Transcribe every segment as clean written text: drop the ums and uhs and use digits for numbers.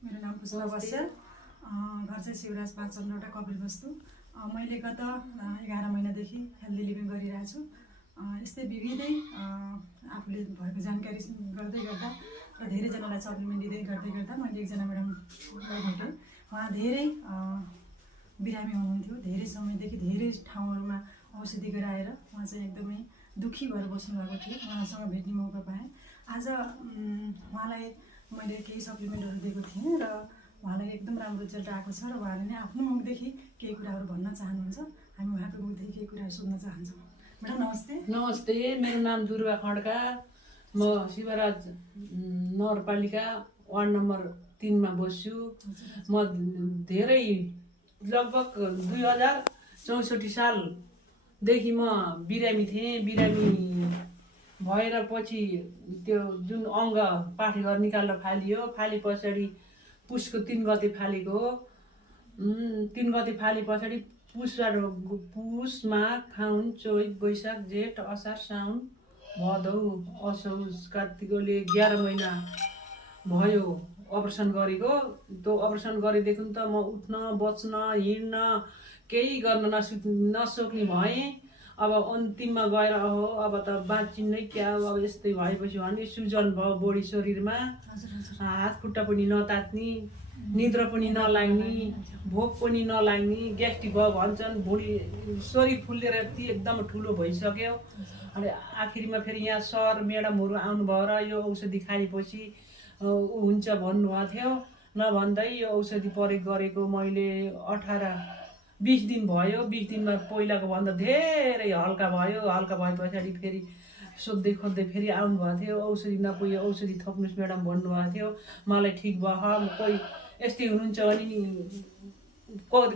मेरो नाम पुष्पा बस्याल, घर चाहिँ शिवराज 5 चन्द्रवटा कपिलवस्तु। मैले गत 11 महिनादेखि हेल्दी लिभिङ गरिरहेको छु। यस्तै विविधै आफूले भएको जानकारी गर्दै गर्दा र धेरैजनालाई सप्लिमेन्ट दिँदै गर्दै गर्दा मैले एकजना म्याडमलाई भेटेँ। उहाँ धेरै बिरामी हुनुहुन्थ्यो, धेरै समयदेखि धेरै ठाउँहरूमा औषधि गराएर उहाँ चाहिँ एकदमै दुःखी भएर बस्नुभएको थियो। उहाँसँग भेट्ने मौका पाएँ। आज उहाँलाई मैले केही सप्लिमेन्टहरू दिएको थिएँ र उहाँलाई एकदम राम्रो रिजल्ट आएको छ र उहाँले नै आफ्नो मुखदेखि केही कुराहरू भन्न चाहनुहुन्छ। हामी उहाँको मुखदेखि केही कुराहरू सुन्न चाहन्छौँ। म्याडम नमस्ते। नमस्ते, मेरो नाम दुर्गा खड्का। म शिवराज नगरपालिका वार्ड नम्बर 3 मा बस्छु। म धेरै लगभग 2064 सालदेखि म बिरामी थिएँ। बिरामी भएर पछि त्यो जुन अङ्ग पाठेघर निकालेर फालियो, फाली पछाडि पुसको 3 गते फालेको हो। 3 गते फाले पछाडि पुस, माघ, फागुन, चैत, वैशाख, जेठ, असार, साउन, भदौ, असौज, कार्तिकले 11 महिना भयो अपरेसन गरेको। त्यो अपरेसन गरेदेखि त म उठ्न, बच्न, हिँड्न केही गर्न नसक्ने भएँ। अब अन्तिममा गएर अब त बाँचिन्नै क्या, अब यस्तै भएपछि भने सुजन भयो बढी शरीरमा, हात खुट्टा पनि नतात्ने, निद्रा पनि नलाग्ने, भोक पनि नलाग्ने, ग्यास्ट्रिक भयो भन्छन्, भुँडी शरीर फुलेर एकदम ठुलो भइसक्यो। अनि आखिरमा फेरि यहाँ सर म्याडमहरू आउनुभयो र यो औषधि खाएपछि हुन्छ भन्नुभएको थियो। नभन्दै यो औषधि प्रयोग गरेको मैले 18-20 दिन भयो। 20 दिनमा पहिलाको भन्दा धेरै हल्का भयो। हल्का भए पछाडि फेरि सोध्दै खोज्दै फेरि आउनुभएको थियो। औषधि नपुगे औषधि थप्नुहोस् म्याडम भन्नुभएको थियो। मलाई ठिक भयो। कोही यस्तै हुनुहुन्छ भने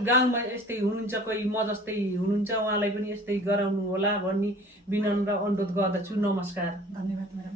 गाउँमा यस्तै हुनुहुन्छ, कोही म जस्तै हुनुहुन्छ, उहाँलाई पनि यस्तै गराउनु होला भन्ने विनम्र अनुरोध गर्दछु। नमस्कार। धन्यवाद म्याडम।